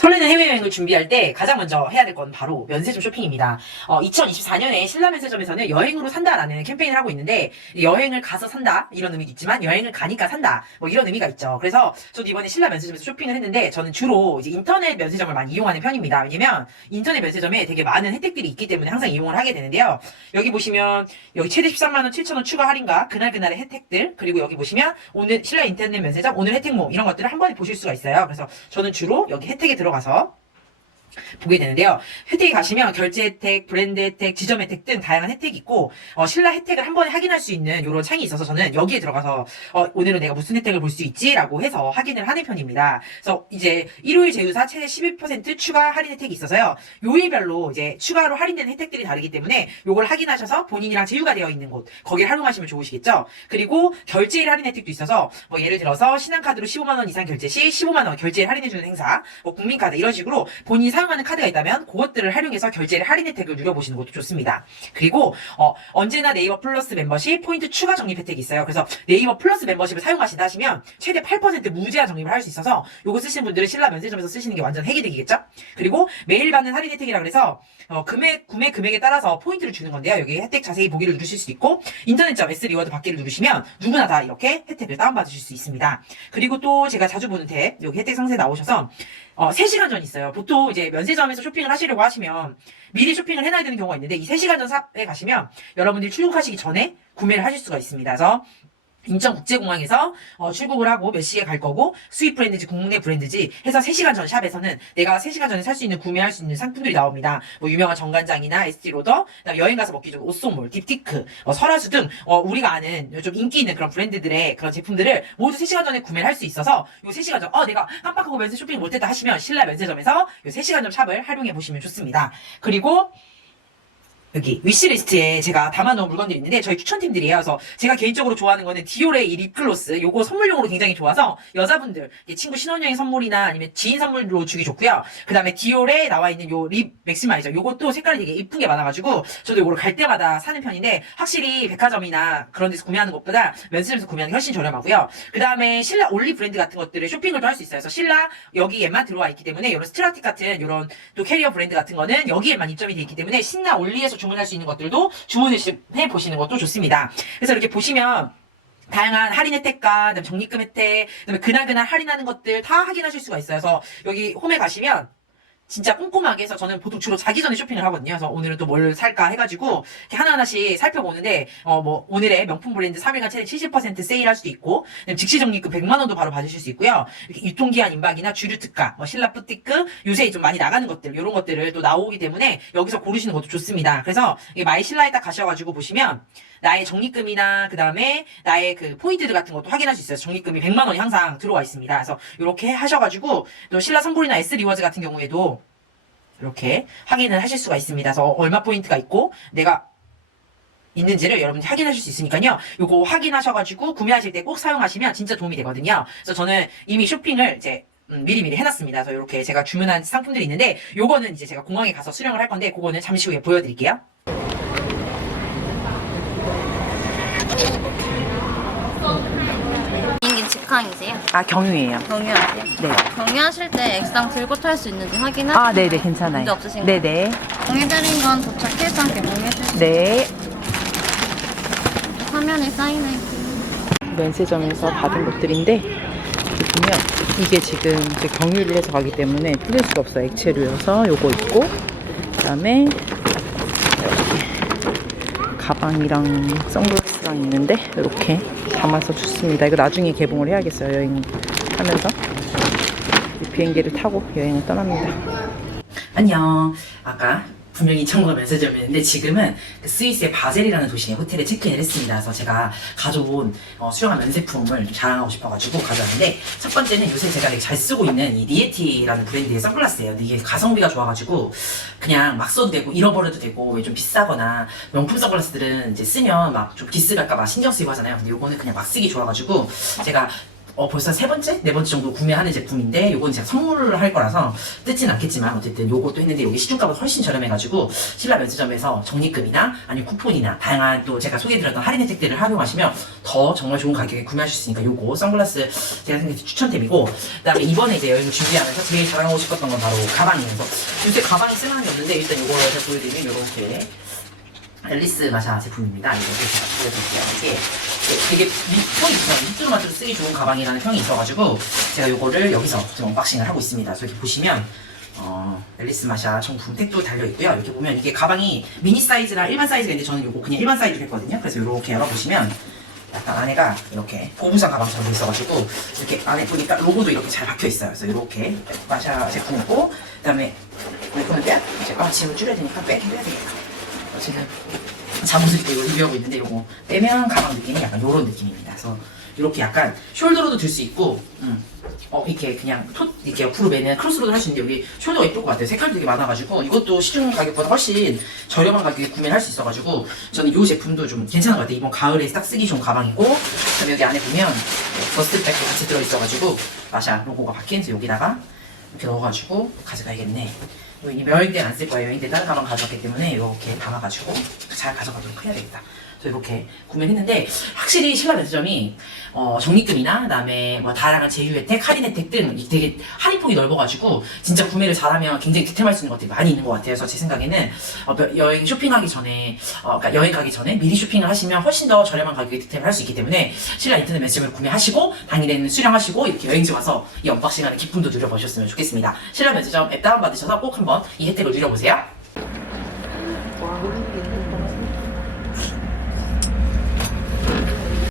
설레는 해외여행을 준비할 때 가장 먼저 해야 될 건 바로 면세점 쇼핑입니다. 어, 2024년에 신라 면세점에서는 여행으로 산다라는 캠페인을 하고 있는데 여행을 가서 산다 이런 의미도 있지만 여행을 가니까 산다 뭐 이런 의미가 있죠. 그래서 저도 이번에 신라 면세점에서 쇼핑을 했는데 저는 주로 이제 인터넷 면세점을 많이 이용하는 편입니다. 왜냐면 인터넷 면세점에 되게 많은 혜택들이 있기 때문에 항상 이용을 하게 되는데요. 여기 보시면 여기 최대 13만 원 7천 원 추가 할인가 그날 그날의 혜택들 그리고 여기 보시면 오늘 신라 인터넷 면세점 오늘 혜택모 이런 것들을 한 번에 보실 수가 있어요. 그래서 저는 주로 여기 혜택에 들어 가서 보게 되는데요. 혜택에 가시면 결제 혜택, 브랜드 혜택, 지점 혜택 등 다양한 혜택이 있고 어, 신라 혜택을 한 번에 확인할 수 있는 이런 창이 있어서 저는 여기에 들어가서 어, 오늘은 내가 무슨 혜택을 볼 수 있지라고 해서 확인을 하는 편입니다. 그래서 이제 일요일 제휴사 최대 12% 추가 할인 혜택이 있어서요. 요일별로 이제 추가로 할인되는 혜택들이 다르기 때문에 요걸 확인하셔서 본인이랑 제휴가 되어 있는 곳 거기를 활용하시면 좋으시겠죠. 그리고 결제일 할인 혜택도 있어서 뭐 예를 들어서 신한카드로 15만 원 이상 결제 시 15만 원 결제일 할인해 주는 행사, 뭐 국민카드 이런 식으로 본인이 사용하는 카드가 있다면 그것들을 활용해서 결제일 할인 혜택을 누려보시는 것도 좋습니다. 그리고 어, 언제나 네이버 플러스 멤버십 포인트 추가 적립 혜택이 있어요. 그래서 네이버 플러스 멤버십을 사용하신다 하시면 최대 8% 무제한 적립을 할 수 있어서 요거 쓰시는 분들은 신라 면세점에서 쓰시는 게 완전 핵이득이겠죠? 그리고 매일 받는 할인 혜택이라 그래서 어, 금액 구매 금액에 따라서 포인트를 주는 건데요. 여기 혜택 자세히 보기를 누르실 수 있고 인터넷점 S 리워드 받기를 누르시면 누구나 다 이렇게 혜택을 다운받으실 수 있습니다. 그리고 또 제가 자주 보는 탭 여기 혜택 상세 나오셔서 어, 3시간 전 있어요. 보통 이제 면세점에서 쇼핑을 하시려고 하시면 미리 쇼핑을 해놔야 되는 경우가 있는데 이 3시간 전 샵에 가시면 여러분들이 출국하시기 전에 구매를 하실 수가 있습니다. 그래서 인천국제공항에서 어, 출국을 하고 몇 시에 갈 거고 수입 브랜드지 국내 브랜드지 해서 3시간 전 샵에서는 내가 3시간 전에 살 수 있는 구매할 수 있는 상품들이 나옵니다. 뭐 유명한 정관장이나 에스티로더 여행 가서 먹기 좋은 옷소몰, 딥티크, 어, 설화수 등 어, 우리가 아는 좀 인기 있는 그런 브랜드들의 그런 제품들을 모두 3시간 전에 구매를 할 수 있어서 요 3시간 전 어 내가 깜빡하고 면세 쇼핑 못했다 하시면 신라 면세점에서 요 3시간 전 샵을 활용해 보시면 좋습니다. 그리고 여기 위시리스트에 제가 담아놓은 물건들이 있는데 저희 추천템들이에요. 그래서 제가 개인적으로 좋아하는 거는 디올의 이 립글로스. 요거 선물용으로 굉장히 좋아서 여자분들 친구 신혼여행 선물이나 아니면 지인 선물로 주기 좋고요. 그 다음에 디올에 나와 있는 요 립 맥시마이저. 요것도 색깔이 되게 이쁜 게 많아가지고 저도 요거를 갈 때마다 사는 편인데 확실히 백화점이나 그런 데서 구매하는 것보다 면세점에서 구매하는 게 훨씬 저렴하고요. 그 다음에 신라 올리 브랜드 같은 것들을 쇼핑을 또할수 있어요. 그래서 신라 여기 에만 들어와 있기 때문에 이런 스트라틱 같은 이런 또 캐리어 브랜드 같은 거는 여기에만 입점이 돼 있기 때문에 신라 올리에서 주문할 수 있는 것들도 주문을 해 보시는 것도 좋습니다. 그래서 이렇게 보시면 다양한 할인 혜택과 그다음에 적립금 혜택, 그다음에 그날그날 할인하는 것들 다 확인하실 수가 있어요. 그래서 여기 홈에 가시면 진짜 꼼꼼하게 해서 저는 보통 주로 자기 전에 쇼핑을 하거든요. 그래서 오늘은 또 뭘 살까 해가지고 이렇게 하나하나씩 살펴보는데 어 뭐 오늘의 명품 브랜드 3일간 최대 70% 세일할 수도 있고 즉시 적립금 100만 원도 바로 받으실 수 있고요. 이렇게 유통기한 임박이나 주류 특가, 뭐 신라 푸티크 요새 좀 많이 나가는 것들 이런 것들을 또 나오기 때문에 여기서 고르시는 것도 좋습니다. 그래서 이 마이 신라에 딱 가셔가지고 보시면 나의 적립금이나 그 다음에 나의 그 포인트들 같은 것도 확인할 수 있어요. 적립금이 100만 원이 항상 들어와 있습니다. 그래서 이렇게 하셔가지고 또 신라 선불이나 S 리워즈 같은 경우에도 이렇게 확인을 하실 수가 있습니다. 그래서 얼마 포인트가 있고 내가 있는지를 여러분이 확인하실 수 있으니까요. 요거 확인하셔가지고 구매하실 때 꼭 사용하시면 진짜 도움이 되거든요. 그래서 저는 이미 쇼핑을 이제 음, 미리미리 해놨습니다. 그래서 이렇게 제가 주문한 상품들이 있는데 요거는 이제 제가 공항에 가서 수령을 할 건데 그거는 잠시 후에 보여드릴게요. 직항이세요? 아 경유예요. 경유하세요? 네. 경유하실 때 액상 들고 탈 수 있는지 확인하시면 아 네네 괜찮아요. 문제 없으신가요? 네네 정해드린 건 도착해서 개봉해 주시면 네. 화면에 사인해 면세점에서 받은 것들인데 여기 보면 이게 지금 이제 경유를 해서 가기 때문에 뜯을 수가 없어요. 액체류여서 요거 있고 그다음에 여기 가방이랑 선글라스랑 있는데 이렇게 담아서 줬습니다. 이거 나중에 개봉을 해야겠어요. 여행 하면서 이 비행기를 타고 여행을 떠납니다. 안녕. 아까 분명히 청구가 면세점이었는데 지금은 그 스위스의 바젤이라는 도시에 호텔에 체크인을 했습니다. 그래서 제가 가져온 어, 수영한 면세품을 좀 자랑하고 싶어가지고 가져왔는데 첫 번째는 요새 제가 잘 쓰고 있는 이 리에티라는 브랜드의 선글라스예요. 이게 가성비가 좋아가지고 그냥 막 써도 되고 잃어버려도 되고 왜좀 비싸거나 명품 선글라스들은 이제 쓰면 막 좀 기스 갈까봐 신경 쓰이고 하잖아요. 근데 요거는 그냥 막 쓰기 좋아가지고 제가 어, 벌써 세 번째? 네 번째 정도 구매하는 제품인데 요건 제가 선물을 할 거라서 뜯진 않겠지만 어쨌든 요것도 했는데 여기 시중가보다 훨씬 저렴해가지고 신라 면세점에서 적립금이나 아니면 쿠폰이나 다양한 또 제가 소개해드렸던 할인 혜택들을 활용하시면 더 정말 좋은 가격에 구매하실 수 있으니까 요거 선글라스 제가 생각해서 추천템이고 그 다음에 이번에 이제 여행을 준비하면서 제일 자랑하고 싶었던 건 바로 가방이면서 요새 가방이 쓸만한 게 없는데 일단 요거 제가 보여드리면 요렇게 앨리스 마샤 제품입니다. 이거 제가 보여드릴게요. 이게 되게 밑- 평이 있어요. 밑으로 맞춰서 쓰기 좋은 가방이라는 평이 있어가지고 제가 요거를 여기서 지금 언박싱을 하고 있습니다. 그래서 이렇게 보시면 어, 앨리스 마샤 정품 택도 달려있고요. 이렇게 보면 이게 가방이 미니 사이즈랑 일반 사이즈가 있는데 저는 요거 그냥 일반 사이즈로 했거든요. 그래서 이렇게 열어보시면 약간 안에가 이렇게 고무장 가방처럼 돼 있어가지고 이렇게 안에 보니까 로고도 이렇게 잘 박혀 있어요. 그래서 이렇게 마샤 제품이고 그다음에 이거는 빼 제가 아, 짐을 줄여야 되니까 빼 빼야 되겠다. 어, 지금 잠옷을 입고 리뷰하고 있는데 이거 빼면 가방 느낌이 약간 이런 느낌입니다. 그래서 이렇게 약간 숄더로도 들 수 있고, 음, 어 이렇게 그냥 톳 이렇게 옆으로 매는 크로스로도 할 수 있는데 여기 숄더가 예쁠 것 같아요. 색깔도 되게 많아가지고 이것도 시중 가격보다 훨씬 저렴한 가격에 구매를 할 수 있어가지고 저는 이 제품도 좀 괜찮은 것 같아요. 이번 가을에 딱 쓰기 좋은 가방이고, 그다음에 여기 안에 보면 버스트백도 같이 들어있어가지고 마샤 로고가 박힌서 여기다가 이렇게 넣어가지고 가져가야겠네. 이거 이제 여행 때는 안쓸 거예요. 여행 때 다른 가방 가져왔기 때문에 이렇게 담아가지고 잘 가져가도록 해야 되겠다. 그래서 이렇게 구매를 했는데 확실히 신라 면세점이 어, 적립금이나 그다음에 뭐 다양한 제휴 혜택, 할인 혜택 등이 되게 할인폭이 넓어가지고 진짜 구매를 잘하면 굉장히 득템할 수 있는 것들이 많이 있는 것 같아요. 그래서 제 생각에는 어, 며- 여행 쇼핑하기 전에 어, 그러니까 여행 가기 전에 미리 쇼핑을 하시면 훨씬 더 저렴한 가격에 득템을 할 수 있기 때문에 신라 인터넷 면세점을 구매하시고 당일에는 수령하시고 이렇게 여행지 와서 이 언박싱하는 기쁨도 누려보셨으면 좋겠습니다. 신라 면세점 앱 다운받으셔서 꼭 한번 이 혜택을 누려보세요. 와,